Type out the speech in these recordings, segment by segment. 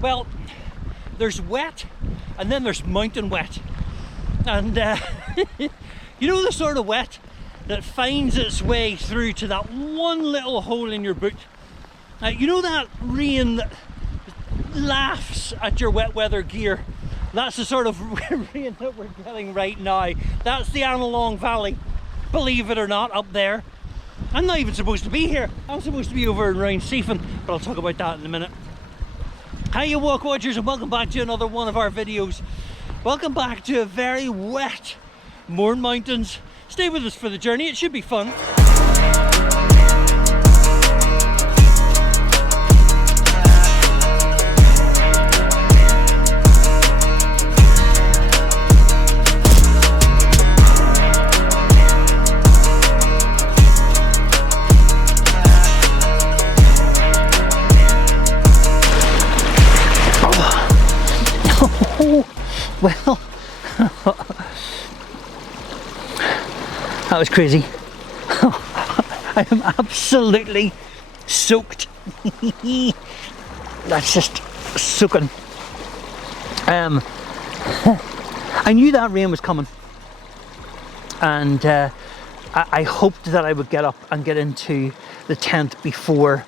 Well, there's wet and then there's mountain wet. And you know the sort of wet that finds its way through to that one little hole in your boot? You know that rain that laughs at your wet weather gear? That's the sort of rain that we're getting right now. That's the Annalong Valley, believe it or not, up there. I'm not even supposed to be here. I'm supposed to be over around Seafin, but I'll talk about that in a minute. Hi you Walkwatchers, and welcome back to another one of our videos. Welcome back to a very wet Mourne Mountains. Stay with us for the journey, it should be fun. Well, that was crazy. I am absolutely soaked. That's just soaking. I knew that rain was coming, and I hoped that I would get up and get into the tent before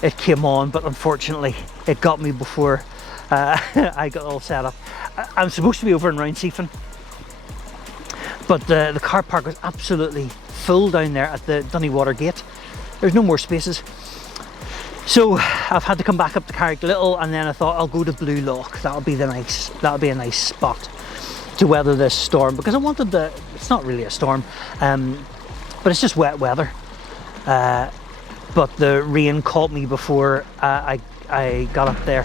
it came on, but unfortunately it got me before I got all set up. I'm supposed to be over and around Seafin, but the car park was absolutely full down there at the Dunnywater gate. There's no more spaces, so I've had to come back up to Carrickliddle, and then I thought I'll go to Blue Loch. That'll be a nice spot to weather this storm, because I wanted it's not really a storm, but it's just wet weather. But the rain caught me before I got up there.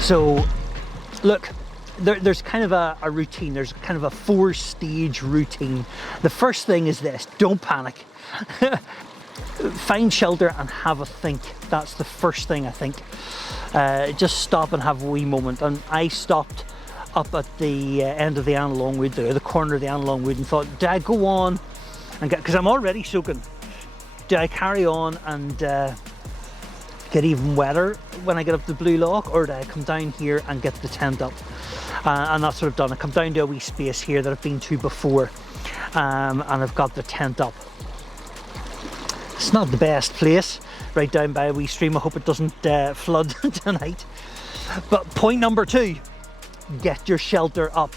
So, look, there's kind of a routine. There's kind of a 4-stage routine. The first thing is this: don't panic. Find shelter and have a think. That's the first thing, I think. Just stop and have a wee moment. And I stopped up at the end of the Annalong Wood, the corner of the Annalong Wood, and thought, do I go on and get, because I'm already soaking, do I carry on and get even wetter when I get up to Blue Loch, or do I come down here and get the tent up? And that's what I've done. I come down to a wee space here that I've been to before, and I've got the tent up. It's not the best place, right down by a wee stream. I hope it doesn't flood tonight. But point number 2, get your shelter up.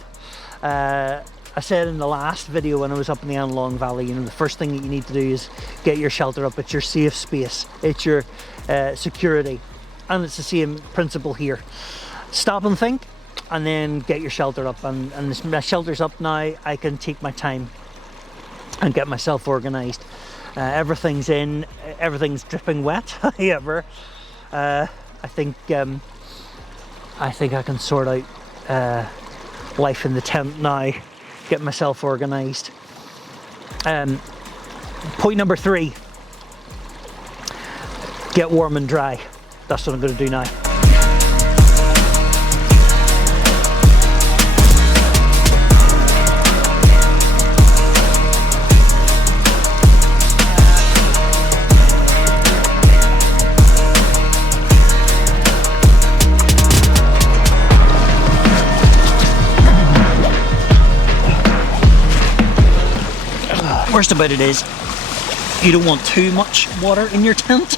I said in the last video when I was up in the Annalong Valley, you know, the first thing that you need to do is get your shelter up. It's your safe space, it's your security, and it's the same principle here. Stop and think, and then get your shelter up. And my shelter's up now. I can take my time and get myself organised. Everything's in, everything's dripping wet. However, I think I can sort out life in the tent now, get myself organised. Point number 3, get warm and dry. That's what I'm going to do now. Worst about it is, you don't want too much water in your tent.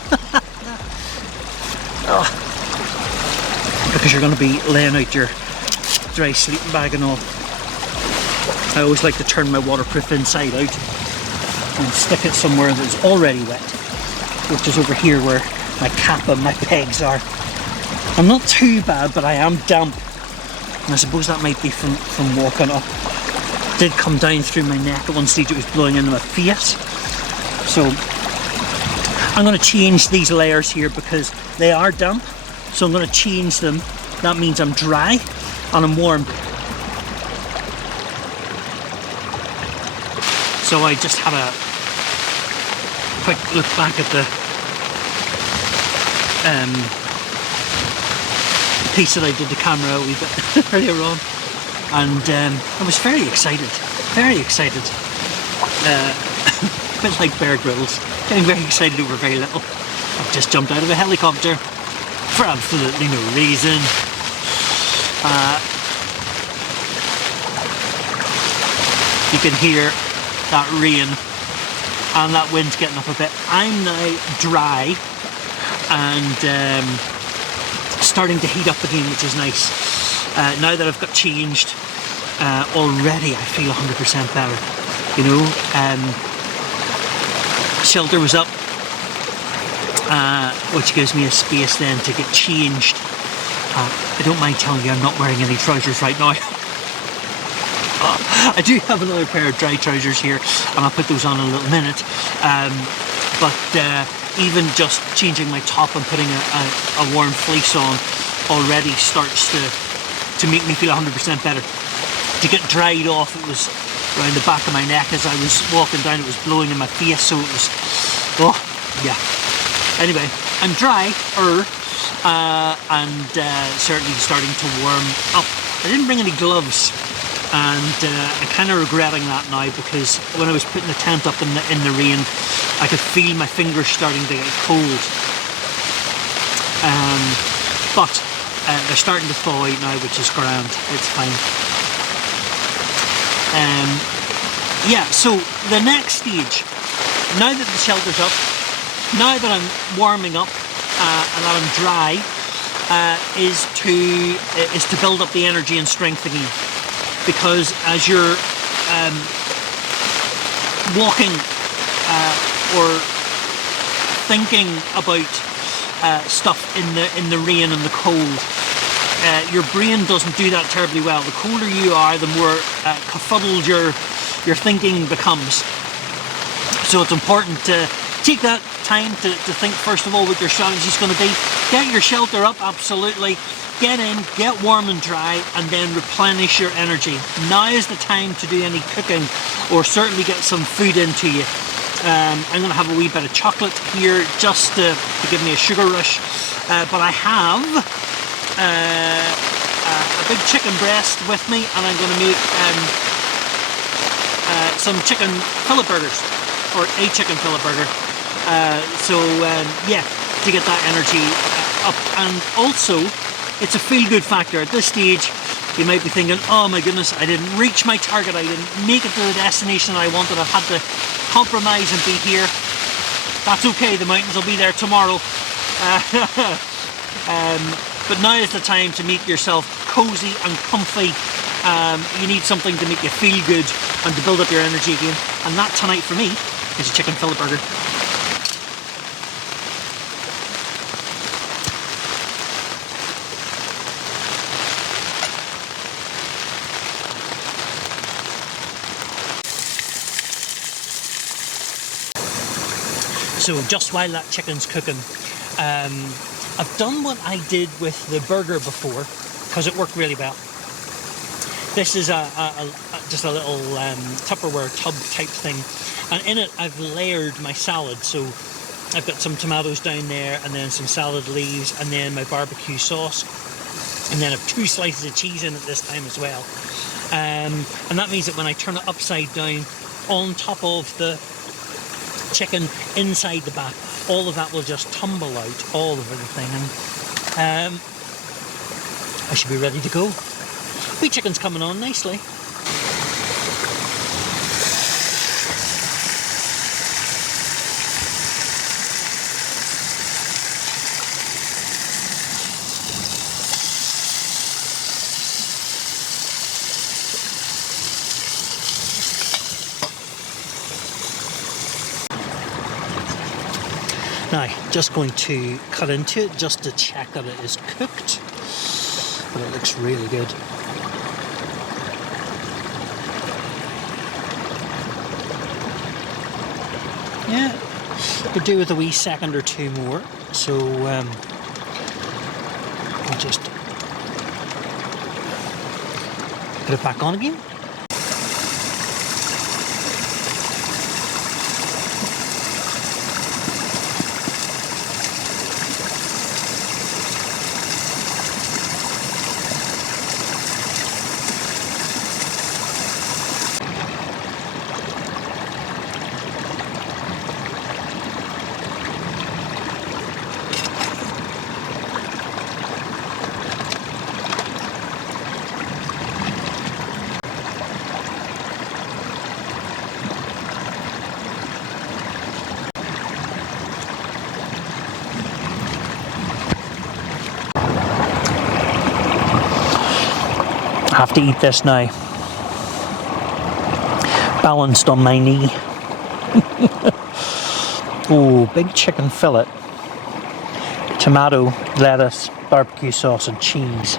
Because you're going to be laying out your dry sleeping bag and all. I always like to turn my waterproof inside out and stick it somewhere that's already wet, which is over here where my cap and my pegs are. I'm not too bad, but I am damp, and I suppose that might be from walking up. Did come down through my neck at one stage. It was blowing into my face. So I'm going to change these layers here because they are damp. So I'm going to change them. That means I'm dry and I'm warm. So I just had a quick look back at the piece that I did the camera a wee bit earlier on, and I was very excited a bit like Bear Grylls, getting very excited over very little. I've just jumped out of a helicopter for absolutely no reason. You can hear that rain and that wind's getting up a bit. I'm now dry and starting to heat up again, which is nice. Now that I've got changed, already I feel 100% better. You know, shelter was up, which gives me a space then to get changed. I don't mind telling you I'm not wearing any trousers right now. I do have another pair of dry trousers here and I'll put those on in a little minute. But even just changing my top and putting a warm fleece on already starts to make me feel 100% better. To get dried off, it was around the back of my neck as I was walking down, it was blowing in my face, so it was, oh yeah. Anyway, I'm drier and certainly starting to warm up. I didn't bring any gloves, and I'm kind of regretting that now, because when I was putting the tent up in the rain, I could feel my fingers starting to get cold. But they're starting to thaw out now, which is grand. It's fine. Yeah, so the next stage, now that the shelter's up, now that I'm warming up and that I'm dry, is to build up the energy and strength again. Because as you're walking or thinking about stuff in the rain and the cold, your brain doesn't do that terribly well. The colder you are, the more confuddled your thinking becomes. So it's important to take that time to think first of all what your strategy is going to be. Get your shelter up, absolutely. Get in, get warm and dry, and then replenish your energy. Now is the time to do any cooking, or certainly get some food into you. I'm going to have a wee bit of chocolate here just to give me a sugar rush. But I have a big chicken breast with me, and I'm going to make some chicken fillet burgers, or a chicken fillet burger. Yeah, to get that energy up. And also, it's a feel-good factor. At this stage, you might be thinking, oh my goodness, I didn't reach my target, I didn't make it to the destination I wanted, I've had to compromise and be here. That's okay, the mountains will be there tomorrow. But now is the time to make yourself cozy and comfy. You need something to make you feel good and to build up your energy again. And that tonight for me is a chicken fillet burger. So just while that chicken's cooking, I've done what I did with the burger before, because it worked really well. This is just a little Tupperware tub type thing, and in it I've layered my salad. So I've got some tomatoes down there, and then some salad leaves, and then my barbecue sauce, and then I've 2 slices of cheese in it this time as well. And that means that when I turn it upside down on top of the chicken inside the back, all of that will just tumble out, all of everything, and I should be ready to go. Wee chicken's coming on nicely. Now, just going to cut into it just to check that it is cooked, but it looks really good. Yeah, could do with a wee second or 2 more, so I'll just put it back on again. have to eat this now. Balanced on my knee. Oh, big chicken fillet. Tomato, lettuce, barbecue sauce and cheese.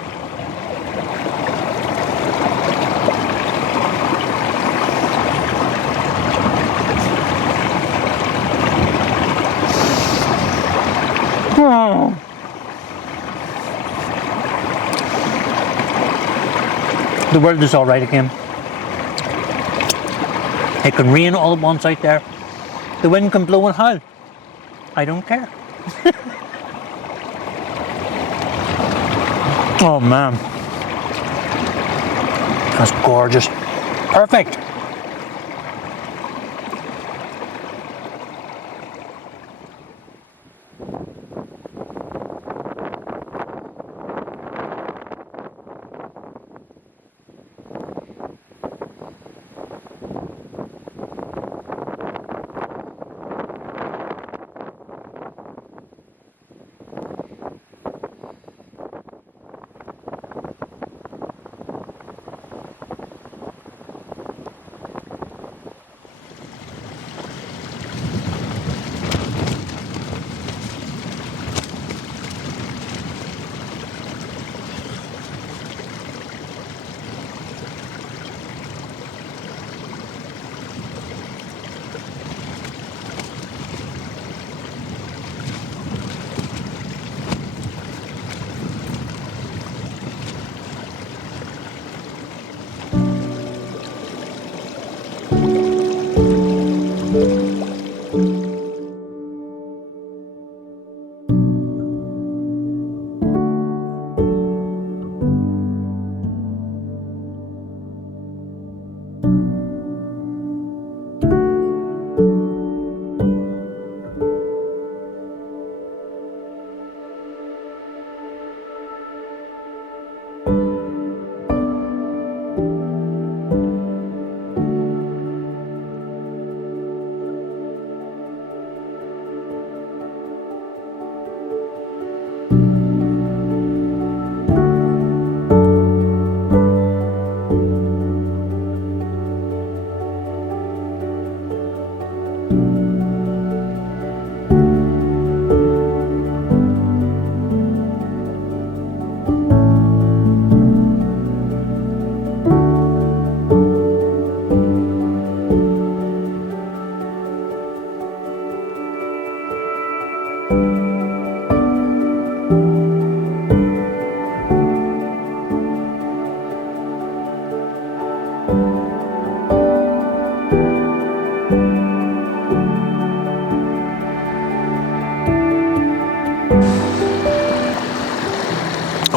Oh. The world is all right again. It can rain all at once out there. The wind can blow and howl. I don't care. Oh man. That's gorgeous. Perfect.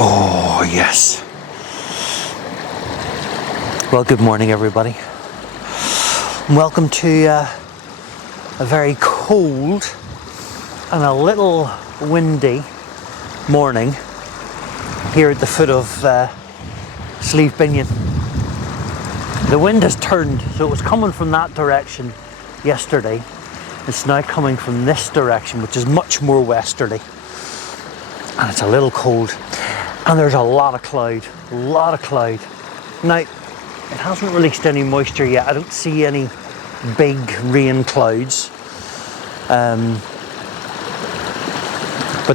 Oh, yes. Well, good morning, everybody. Welcome to a very cold and a little windy morning here at the foot of Slieve Binnion. The wind has turned, so it was coming from that direction yesterday. It's now coming from this direction, which is much more westerly. And it's a little cold. And there's a lot of cloud. Now, it hasn't released any moisture yet. I don't see any big rain clouds. But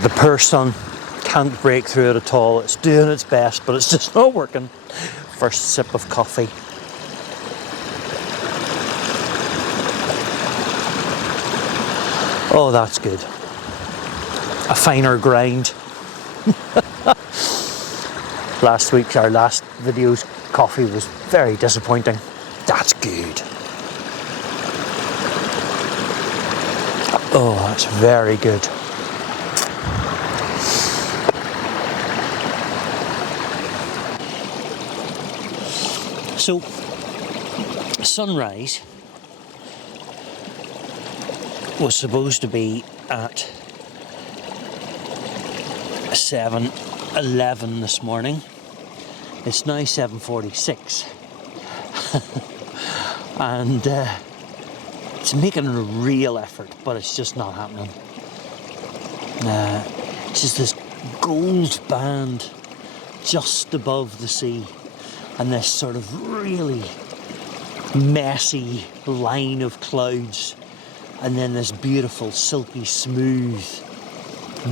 the poor sun can't break through it at all. It's doing its best, but it's just not working. First sip of coffee. Oh, that's good. A finer grind. Our last video's coffee was very disappointing. That's good. Oh, that's very good. So, sunrise was supposed to be at 7:11 this morning. It's now 7:46. And it's making a real effort, but it's just not happening. It's just this gold band just above the sea. and this sort of really messy line of clouds, and then this beautiful, silky, smooth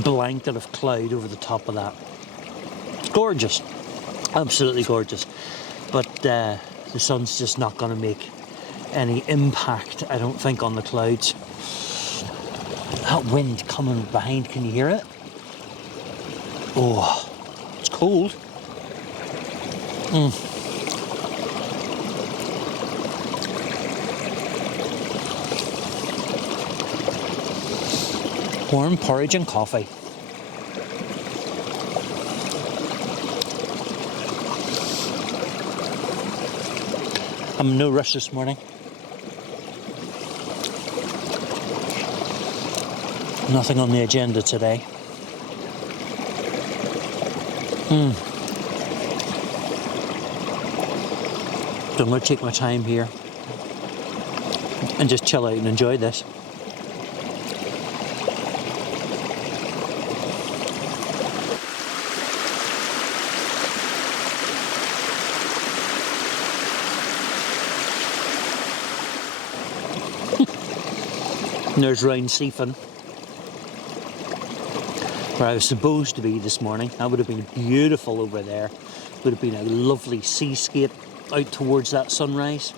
blanket of cloud over the top of that. It's gorgeous, absolutely gorgeous. But the sun's just not going to make any impact, I don't think, on the clouds. That wind coming behind, can you hear it? Oh, it's cold. Warm porridge and coffee. I'm in no rush this morning. Nothing on the agenda today. So I'm going to take my time here and just chill out and enjoy this. And there's round Seafin, where I was supposed to be this morning. That would have been beautiful over there. Would have been a lovely seascape out towards that sunrise.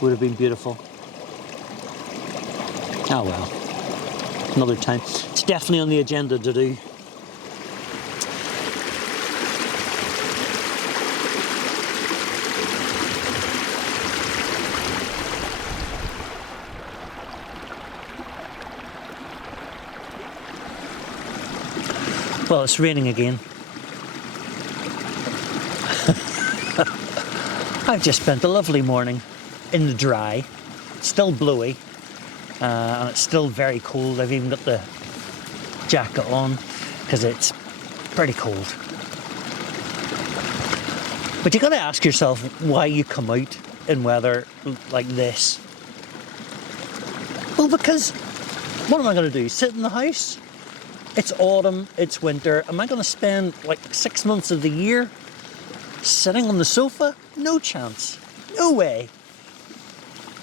Would have been beautiful. Oh well, another time. It's definitely on the agenda to do. Well, it's raining again. I've just spent a lovely morning in the dry. It's still blowy, and it's still very cold. I've even got the jacket on because it's pretty cold. But you got to ask yourself why you come out in weather like this. Well, because what am I going to do? Sit in the house? It's autumn, it's winter. Am I going to spend like 6 months of the year sitting on the sofa? No chance. No way.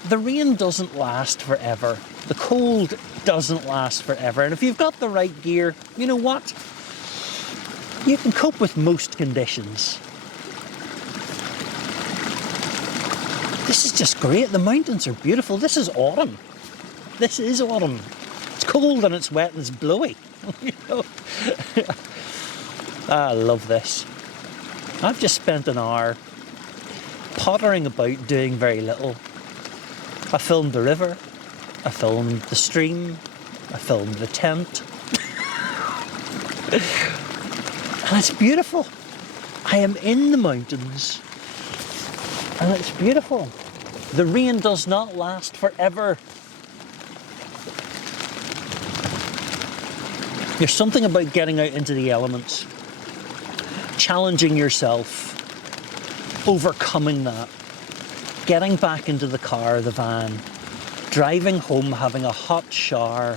The rain doesn't last forever. The cold doesn't last forever. And if you've got the right gear, you know what? You can cope with most conditions. This is just great. The mountains are beautiful. This is autumn. This is autumn. It's cold and it's wet and it's blowy. You know? I love this. I've just spent an hour pottering about doing very little. I filmed the river, I filmed the stream, I filmed the tent. And it's beautiful. I am in the mountains and it's beautiful. The rain does not last forever. There's something about getting out into the elements, challenging yourself, overcoming that, getting back into the car, the van, driving home, having a hot shower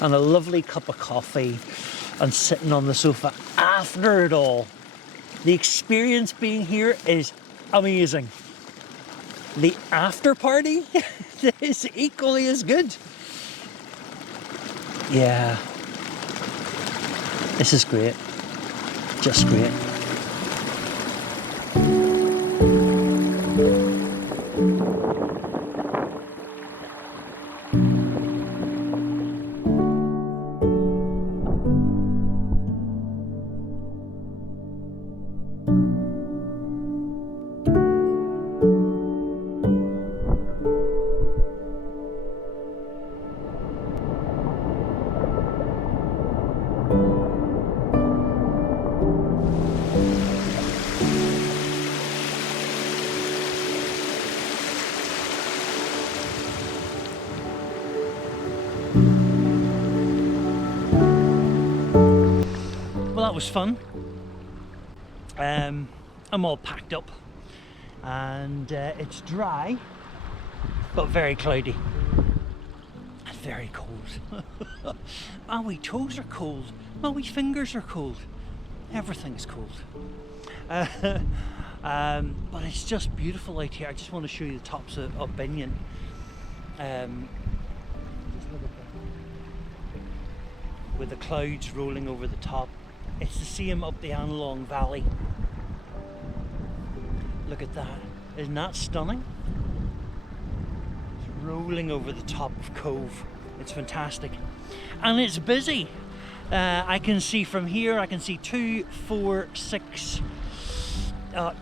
and a lovely cup of coffee and sitting on the sofa after it all. The experience being here is amazing. The after party is equally as good. Yeah. This is great, just great. Well, that was fun. I'm all packed up and it's dry but very cloudy and very cold. My wee toes are cold, my wee fingers are cold, everything's cold. But it's just beautiful out here. I just want to show you the tops of Binion. Just look at that. With the clouds rolling over the top. It's the same up the Annalong Valley. Look at that. Isn't that stunning? It's rolling over the top of Cove. It's fantastic. And it's busy. I can see from here, I can see 2, 4, 6,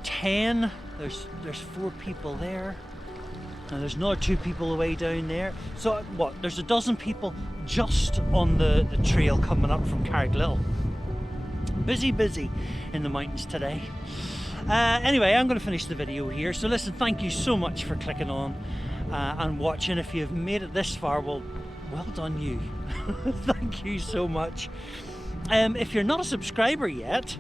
10. There's 4 people there. And there's another 2 people away down there. So what, there's a dozen people just on the trail coming up from Carricklill. Busy in the mountains today. Anyway, I'm going to finish the video here. So listen, thank you so much for clicking on and watching. If you've made it this far, well done you. Thank you so much. If you're not a subscriber yet,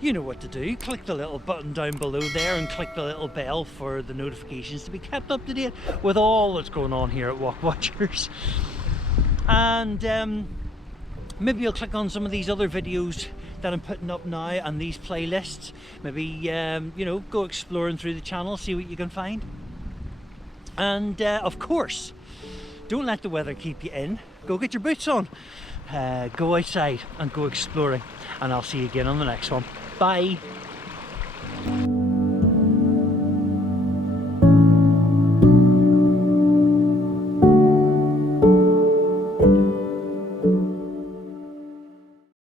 you know what to do. Click the little button down below there and click the little bell for the notifications to be kept up to date with all that's going on here at Walkwatchers. And maybe you'll click on some of these other videos that I'm putting up now and these playlists. Maybe you know, go exploring through the channel, see what you can find. And of course, don't let the weather keep you in. Go get your boots on, go outside and go exploring. And I'll see you again on the next one. Bye.